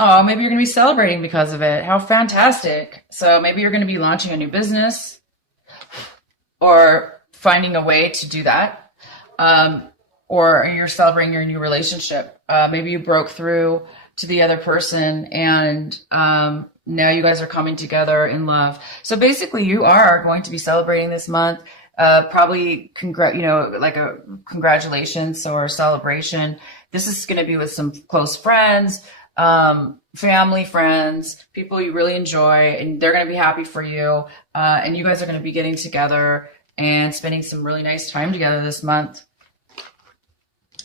Oh, maybe you're going to be celebrating because of it. How fantastic. So maybe you're going to be launching a new business or finding a way to do that. Or you're celebrating your new relationship. Maybe you broke through to the other person and now you guys are coming together in love. So basically you are going to be celebrating this month. Probably like a congratulations or a celebration. This is going to be with some close friends, family, friends, people you really enjoy, and they're going to be happy for you. And you guys are going to be getting together and spending some really nice time together this month.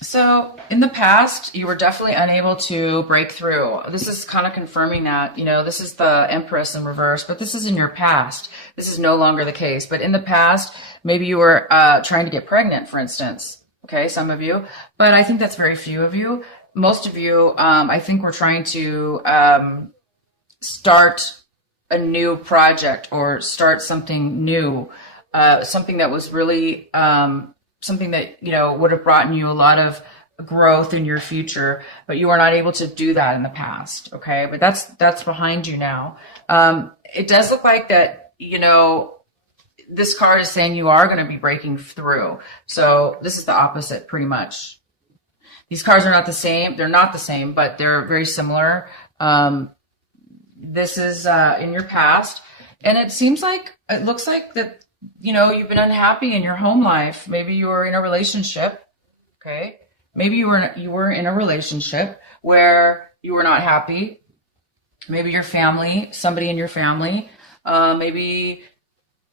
So in the past, you were definitely unable to break through. This is kind of confirming that, this is the Empress in reverse, but this is in your past. This is no longer the case. But in the past, maybe you were trying to get pregnant, for instance. Okay, some of you. But I think that's very few of you. Most of you, I think we're trying to start a new project or start something new, something that was really something that, would have brought you a lot of growth in your future, but you were not able to do that in the past. Okay. But that's behind you now. It does look like that, this card is saying you are going to be breaking through. So this is the opposite pretty much. These cards are not the same. They're not the same, but they're very similar. This is in your past. And it looks like that, you've been unhappy in your home life. Maybe you were in a relationship. Okay. Maybe you were in a relationship where you were not happy. Maybe your family, somebody in your family, maybe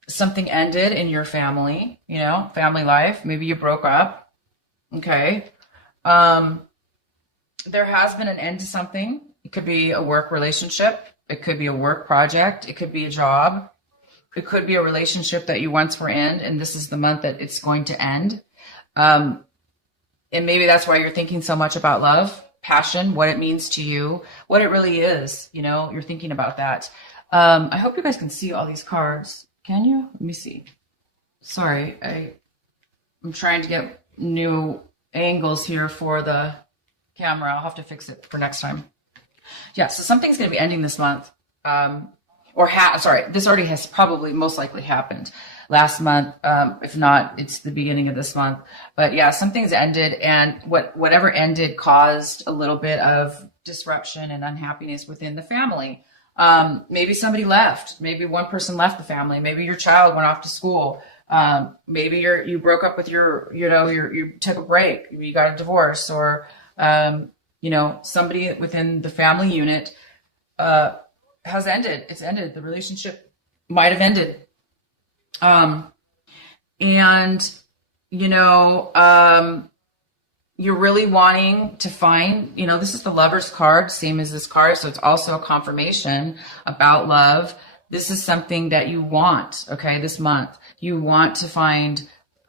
something ended in your family, family life. Maybe you broke up. Okay. There has been an end to something. It could be a work relationship. It could be a work project. It could be a job. It could be a relationship that you once were in, and this is the month that it's going to end. And maybe that's why you're thinking so much about love, passion, what it means to you, what it really is. You're thinking about that. I hope you guys can see all these cards. Can you? Let me see. Sorry, I'm trying to get new angles here for the camera. I'll have to fix it for next time. Yeah, so something's going to be ending this month. This already has probably most likely happened last month. If not, it's the beginning of this month. But yeah, something's ended, and whatever ended caused a little bit of disruption and unhappiness within the family. Maybe somebody left. Maybe one person left the family. Maybe your child went off to school. Maybe you broke up with you took a break. You got a divorce, or somebody within the family unit has ended. It's ended. The relationship might have ended. You're really wanting to find, this is the Lover's card, same as this card. So it's also a confirmation about love. This is something that you want, okay, this month. You want to find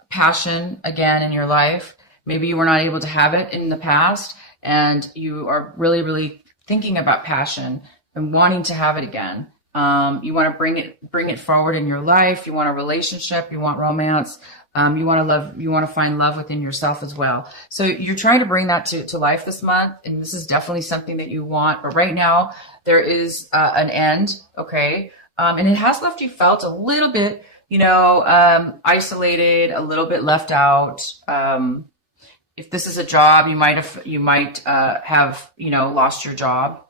passion again in your life. Maybe you were not able to have it in the past, and you are really, really thinking about passion and wanting to have it again. You want to bring it forward in your life. You want a relationship. You want romance. You want to love. You want to find love within yourself as well. So you're trying to bring that to life this month, and this is definitely something that you want. But right now there is an end. Okay, and it has left you felt a little bit, isolated, a little bit left out. If this is a job, you might have lost your job.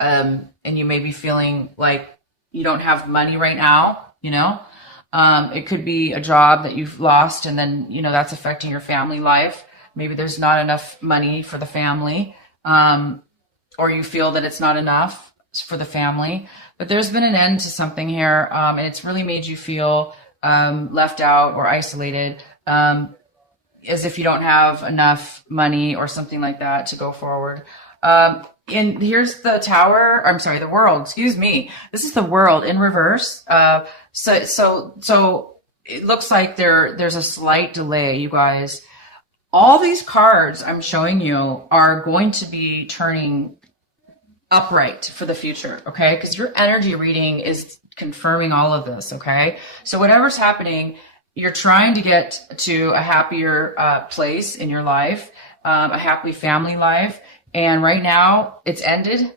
And you may be feeling like you don't have money right now, it could be a job that you've lost, and then, that's affecting your family life. Maybe there's not enough money for the family, or you feel that it's not enough for the family, but there's been an end to something here. And it's really made you feel, left out or isolated, as if you don't have enough money or something like that to go forward. And here's the the World, excuse me. This is the World in reverse. So it looks like there's a slight delay, you guys. All these cards I'm showing you are going to be turning upright for the future, okay? Because your energy reading is confirming all of this, okay? So whatever's happening, you're trying to get to a happier place in your life, a happy family life. And right now it's ended.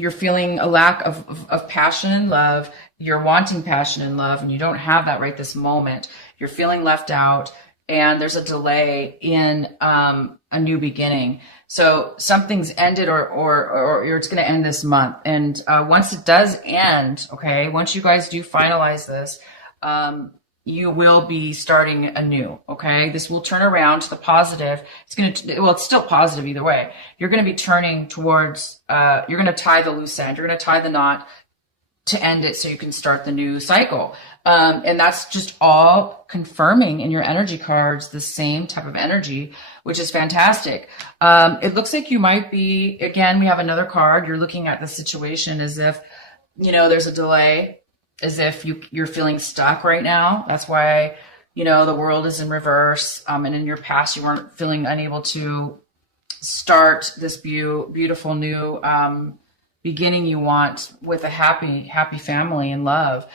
you're feeling a lack of passion and love. You're wanting passion and love, and you don't have that right this moment. You're feeling left out, and there's a delay in a new beginning. So something's ended, or it's going to end this month. And once it does end, okay, once you guys do finalize this, you will be starting anew. Okay, this will turn around to the positive. It's going to, well, it's still positive either way. You're going to be turning towards, you're going to tie the loose end. You're going to tie the knot to end it so you can start the new cycle. And that's just all confirming in your energy cards the same type of energy, which is fantastic. It looks like you might be, again, we have another card. You're looking at the situation as if, you know, there's a delay, as if you're feeling stuck right now. That's why, you know, the world is in reverse. And in your past, you weren't feeling unable to start this beautiful new beginning you want with a happy family and love.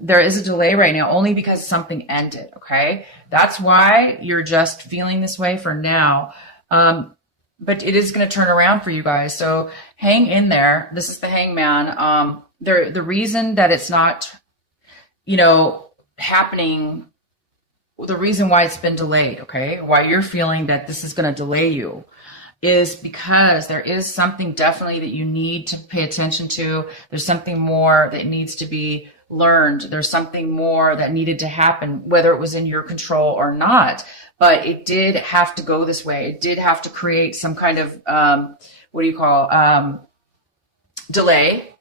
There is a delay right now only because something ended. Okay. That's why you're just feeling this way for now. But it is going to turn around for you guys. So hang in there. This is the Hangman. The reason that it's not, you know, happening, the reason why it's been delayed, okay, why you're feeling that this is going to delay you, is because there is something definitely that you need to pay attention to. There's something more that needs to be learned. There's something more that needed to happen, whether it was in your control or not. But it did have to go this way. It did have to create some kind of, delay,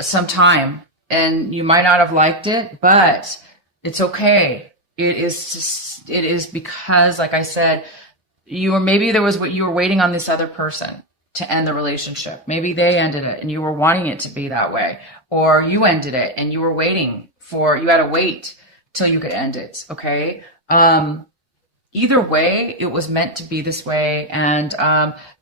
some time. And you might not have liked it, but it's okay. It is because, like I said, you were waiting on this other person to end the relationship. Maybe they ended it and you were wanting it to be that way, or you ended it and you were waiting you had to wait till you could end it. Okay. Either way, it was meant to be this way. And,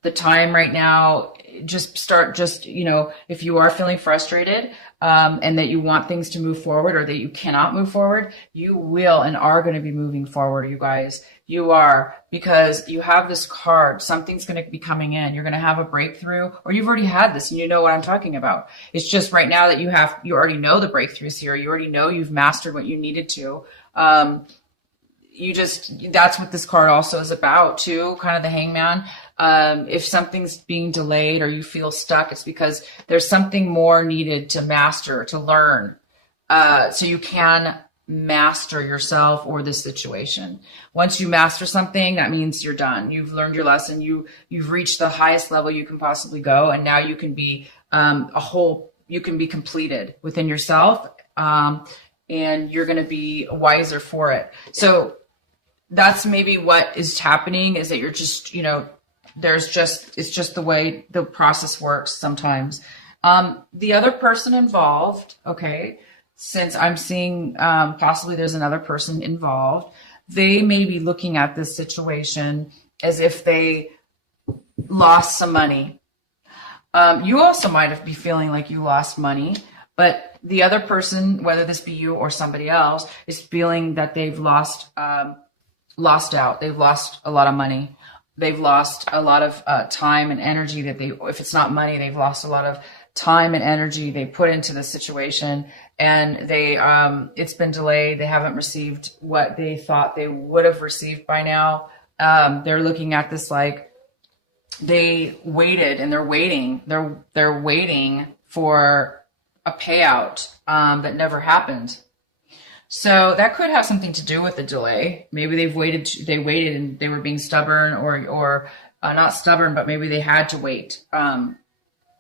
the time right now, you know, if you are feeling frustrated, and that you want things to move forward, or that you cannot move forward, you will and are going to be moving forward, you guys. You are, because you have this card. Something's going to be coming in. You're going to have a breakthrough, or you've already had this and you know what I'm talking about. It's just right now that you already know the breakthroughs here. You already know you've mastered what you needed to. That's what this card also is about too, kind of the Hangman. If something's being delayed or you feel stuck, it's because there's something more needed to master, to learn, so you can master yourself or this situation. Once you master something, that means you're done. You've learned your lesson. You've reached the highest level you can possibly go, and now you can be you can be completed within yourself, and you're going to be wiser for it. So that's maybe what is happening, is that you're just, you know, it's just the way the process works sometimes. The other person involved, okay, since I'm seeing possibly there's another person involved, they may be looking at this situation as if they lost some money. You also might be feeling like you lost money, but the other person, whether this be you or somebody else, is feeling that they've lost out. They've lost a lot of money. They've lost a lot of time and energy if it's not money, they've lost a lot of time and energy they put into the situation, and it's been delayed. They haven't received what they thought they would have received by now. They're looking at this like they waited, and they're waiting. They're waiting for a payout that never happened. So that could have something to do with the delay. Maybe they waited and they were being stubborn, or not stubborn, but maybe they had to wait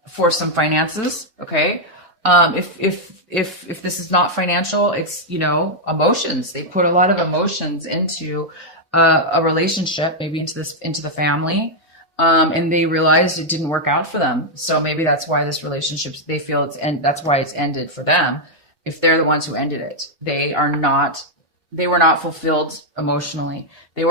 for some finances. Okay. If this is not financial, it's, you know, emotions. They put a lot of emotions into a relationship, maybe into the family. And they realized it didn't work out for them. So maybe that's why this relationship, they feel that's why it's ended for them. If they're the ones who ended it, they were not fulfilled emotionally. They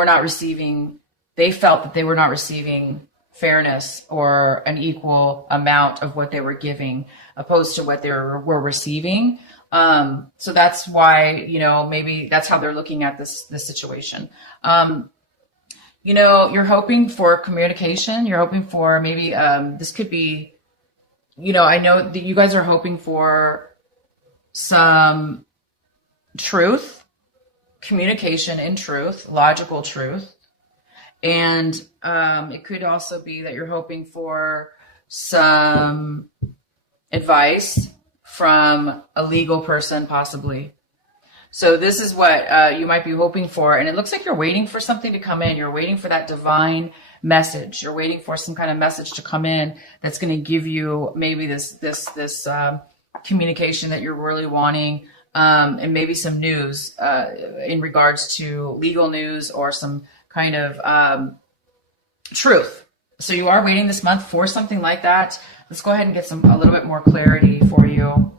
felt that they were not receiving fairness or an equal amount of what they were giving opposed to what they were receiving. So that's why, you know, maybe that's how they're looking at this situation. You know, you're hoping for communication. You're hoping for maybe, this could be you know, I know that you guys are hoping for some truth, communication in truth, logical truth. And it could also be that you're hoping for some advice from a legal person, possibly. So this is what you might be hoping for. And it looks like you're waiting for something to come in. You're waiting for that divine message. You're waiting for some kind of message to come in that's going to give you maybe this communication that you're really wanting, and maybe some news in regards to legal news or some kind of truth. So you are waiting this month for something like that. Let's go ahead and get a little bit more clarity for you.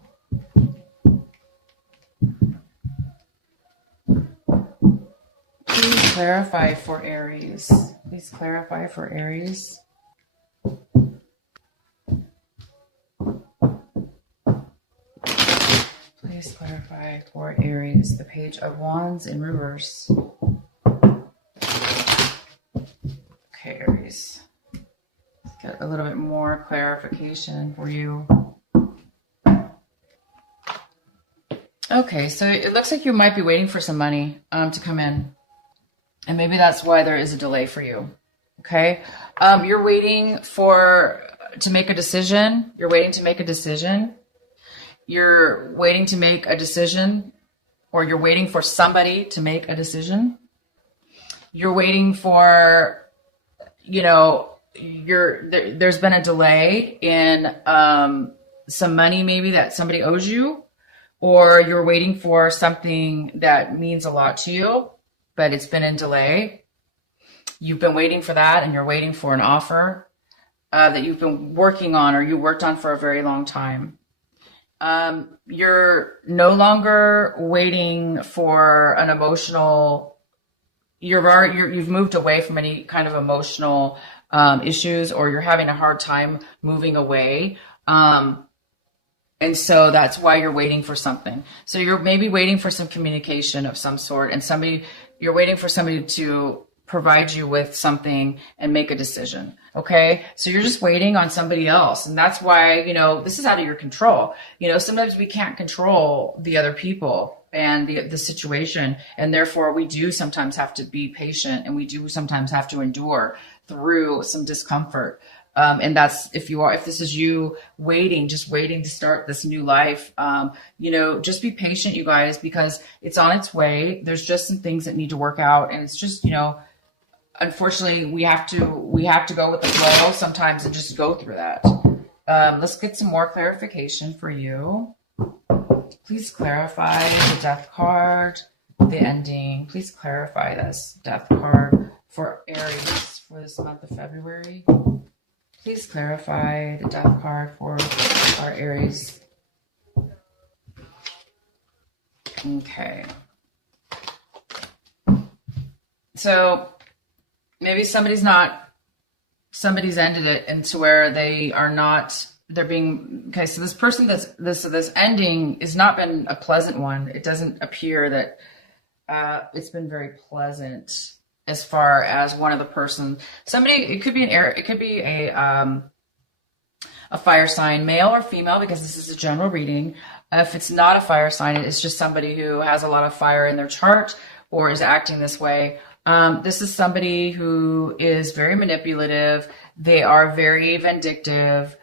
Please clarify for Aries. Please clarify for Aries. Please clarify for Aries. The Page of Wands in reverse. Okay, Aries. Let's get a little bit more clarification for you. Okay, so it looks like you might be waiting for some money to come in. And maybe that's why there is a delay for you. Okay, you're waiting to make a decision. You're waiting to make a decision. You're waiting to make a decision, or you're waiting for somebody to make a decision. You're waiting for, you know, there's been a delay in some money maybe that somebody owes you, or you're waiting for something that means a lot to you, but it's been in delay. You've been waiting for that, and you're waiting for an offer that you've been working on, or you worked on for a very long time. You're no longer waiting for an emotional, you've moved away from any kind of emotional issues, or you're having a hard time moving away. And so that's why you're waiting for something. So you're maybe waiting for some communication of some sort, and you're waiting for somebody to provide you with something and make a decision. Okay. So you're just waiting on somebody else. And that's why, you know, this is out of your control. You know, sometimes we can't control the other people and the situation. And therefore we do sometimes have to be patient, and we do sometimes have to endure through some discomfort. And that's, if this is you just waiting to start this new life, you know, just be patient, you guys, because it's on its way. There's just some things that need to work out. And it's just, you know, unfortunately we have to go with the flow sometimes and just go through that. Let's get some more clarification for you. Please clarify the Death card, the ending. Please clarify this Death card for Aries for this month of February. Please clarify the Death card for our Aries. Okay. So maybe somebody's ended it into where they're being, okay, so this person this ending has not been a pleasant one. It doesn't appear that it's been very pleasant. As far as one of the person, it could be a fire sign, male or female, because this is a general reading. If it's not a fire sign, it's just somebody who has a lot of fire in their chart or is acting this way. This is somebody who is very manipulative. They are very vindictive.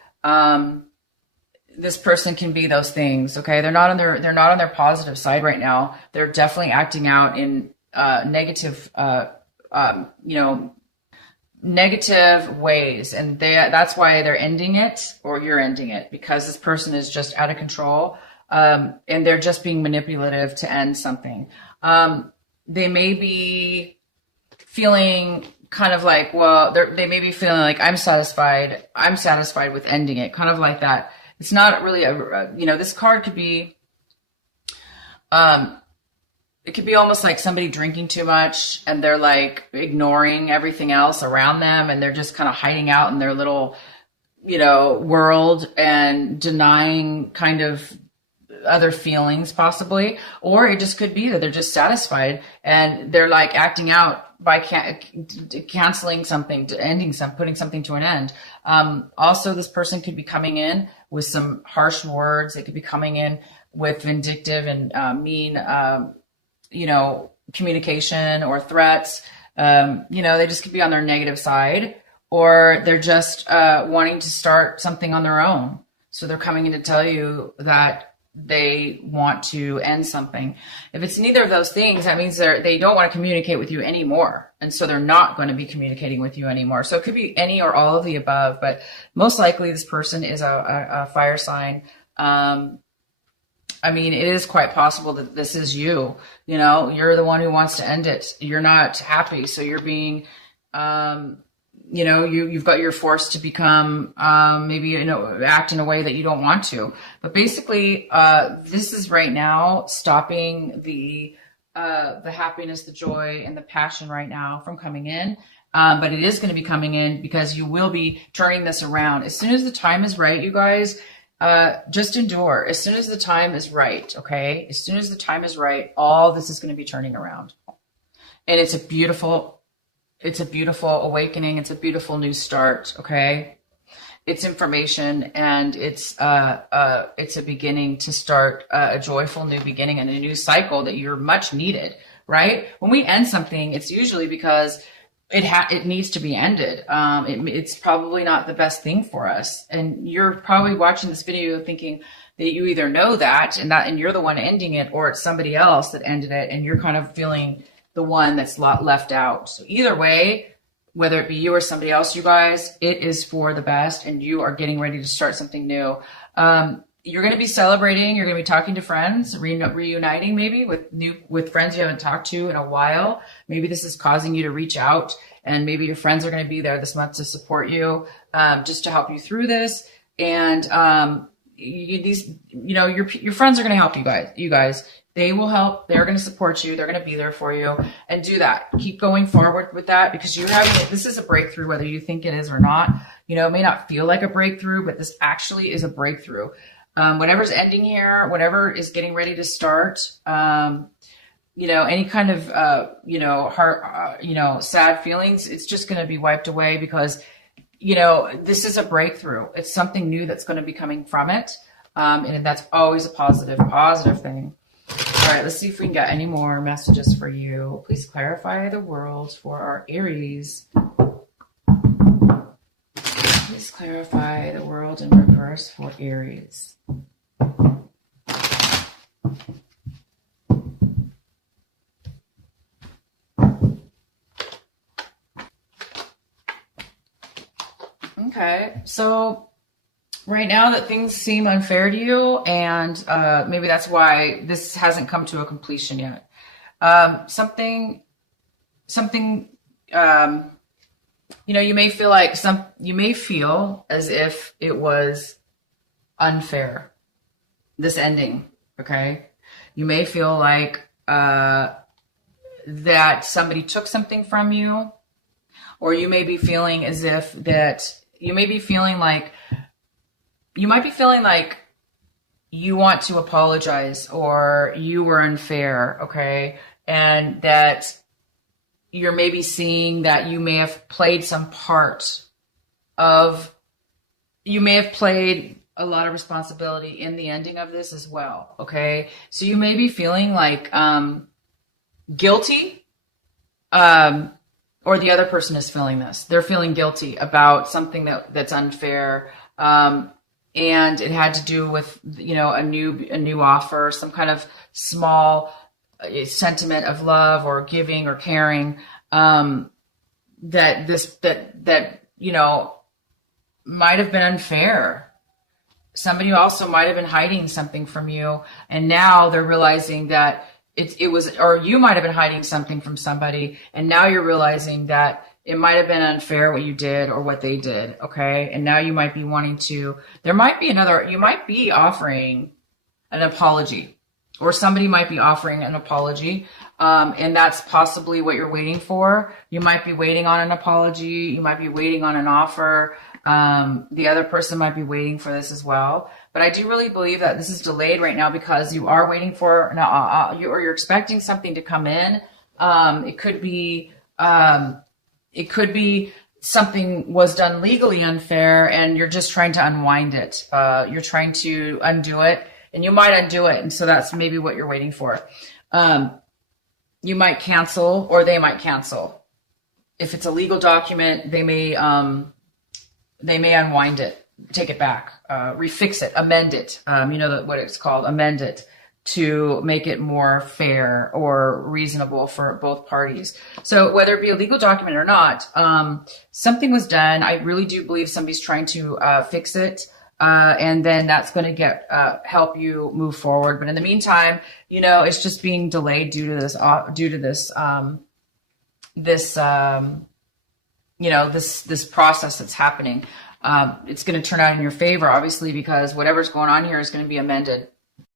This person can be those things. Okay, they're not on their positive side right now. They're definitely acting out in negative. Negative ways, and that's why they're ending it, or you're ending it, because this person is just out of control, and they're just being manipulative to end something. They may be feeling kind of like, well, they may be feeling like, I'm satisfied with ending it, kind of like that. It's not really this card could be it could be almost like somebody drinking too much, and they're like ignoring everything else around them, and they're just kind of hiding out in their little, world and denying kind of other feelings possibly. Or it just could be that they're just satisfied and they're like acting out by canceling something, putting something to an end. Also, this person could be coming in with some harsh words. They could be coming in with vindictive and mean, communication or threats. They just could be on their negative side, or they're just wanting to start something on their own. So they're coming in to tell you that they want to end something. If it's neither of those things, that means they don't want to communicate with you anymore. And so they're not going to be communicating with you anymore. So it could be any or all of the above, but most likely this person is a fire sign. It is quite possible that this is you. You're the one who wants to end it. You're not happy. So you're being, you've got your force to become, act in a way that you don't want to. But basically, this is right now stopping the happiness, the joy, and the passion right now from coming in. But it is going to be coming in because you will be turning this around. As soon as the time is right, you guys, just endure. As soon as the time is right, okay? As soon as the time is right, all this is going to be turning around. And it's a beautiful awakening. It's a beautiful new start, okay? It's information, and it's a beginning to start a joyful new beginning and a new cycle that you're much needed, right? When we end something, it's usually because it needs to be ended. It's probably not the best thing for us. And you're probably watching this video thinking that you either know that and you're the one ending it, or it's somebody else that ended it and you're kind of feeling the one that's left out. So either way, whether it be you or somebody else, you guys, it is for the best, and you are getting ready to start something new. You're going to be celebrating. You're going to be talking to friends, reuniting maybe with friends you haven't talked to in a while. Maybe this is causing you to reach out, and maybe your friends are going to be there this month to support you, just to help you through this. And your friends are going to help you guys. They will help. They're going to support you. They're going to be there for you, and do that. Keep going forward with that, because this is a breakthrough, whether you think it is or not. It may not feel like a breakthrough, but this actually is a breakthrough. Whatever's ending here, whatever is getting ready to start, any kind of, heart, sad feelings, it's just going to be wiped away, because, this is a breakthrough. It's something new that's going to be coming from it. And that's always a positive thing. All right, let's see if we can get any more messages for you. Please clarify the world for our Aries. Please clarify the world in reverse for Aries. Okay, so right now that things seem unfair to you, and maybe that's why this hasn't come to a completion yet. Something, you may feel as if it was unfair, this ending, okay? You may feel like that somebody took something from you, or you may be feeling as if that you might be feeling like you want to apologize, or you were unfair, okay? And that you're maybe seeing that you may have played a lot of responsibility in the ending of this as well, okay? So you may be feeling like guilty, or the other person is feeling this. They're feeling guilty about something that's unfair, and it had to do with, a new offer, some kind of small sentiment of love or giving or caring, that might have been unfair. Somebody also might have been hiding something from you, and now they're realizing that it was, or you might have been hiding something from somebody, and now you're realizing that it might have been unfair what you did or what they did, okay? And now you might be you might be offering an apology, or somebody might be offering an apology, and that's possibly what you're waiting for. You might be waiting on an apology. You might be waiting on an offer. The other person might be waiting for this as well. But I do really believe that this is delayed right now because you are waiting for, or you're expecting something to come in. It could be something was done legally unfair and you're just trying to unwind it. You're trying to undo it, and you might undo it. And so that's maybe what you're waiting for. You might cancel, or they might cancel. If it's a legal document, they may unwind it, take it back, refix it, amend it. You know what it's called, amend it, to make it more fair or reasonable for both parties. So whether it be a legal document or not, something was done. I really do believe somebody's trying to fix it. And then that's going to help you move forward. But in the meantime, you know, it's just being delayed due to this, this process that's happening. It's going to turn out in your favor, obviously, because whatever's going on here is going to be amended.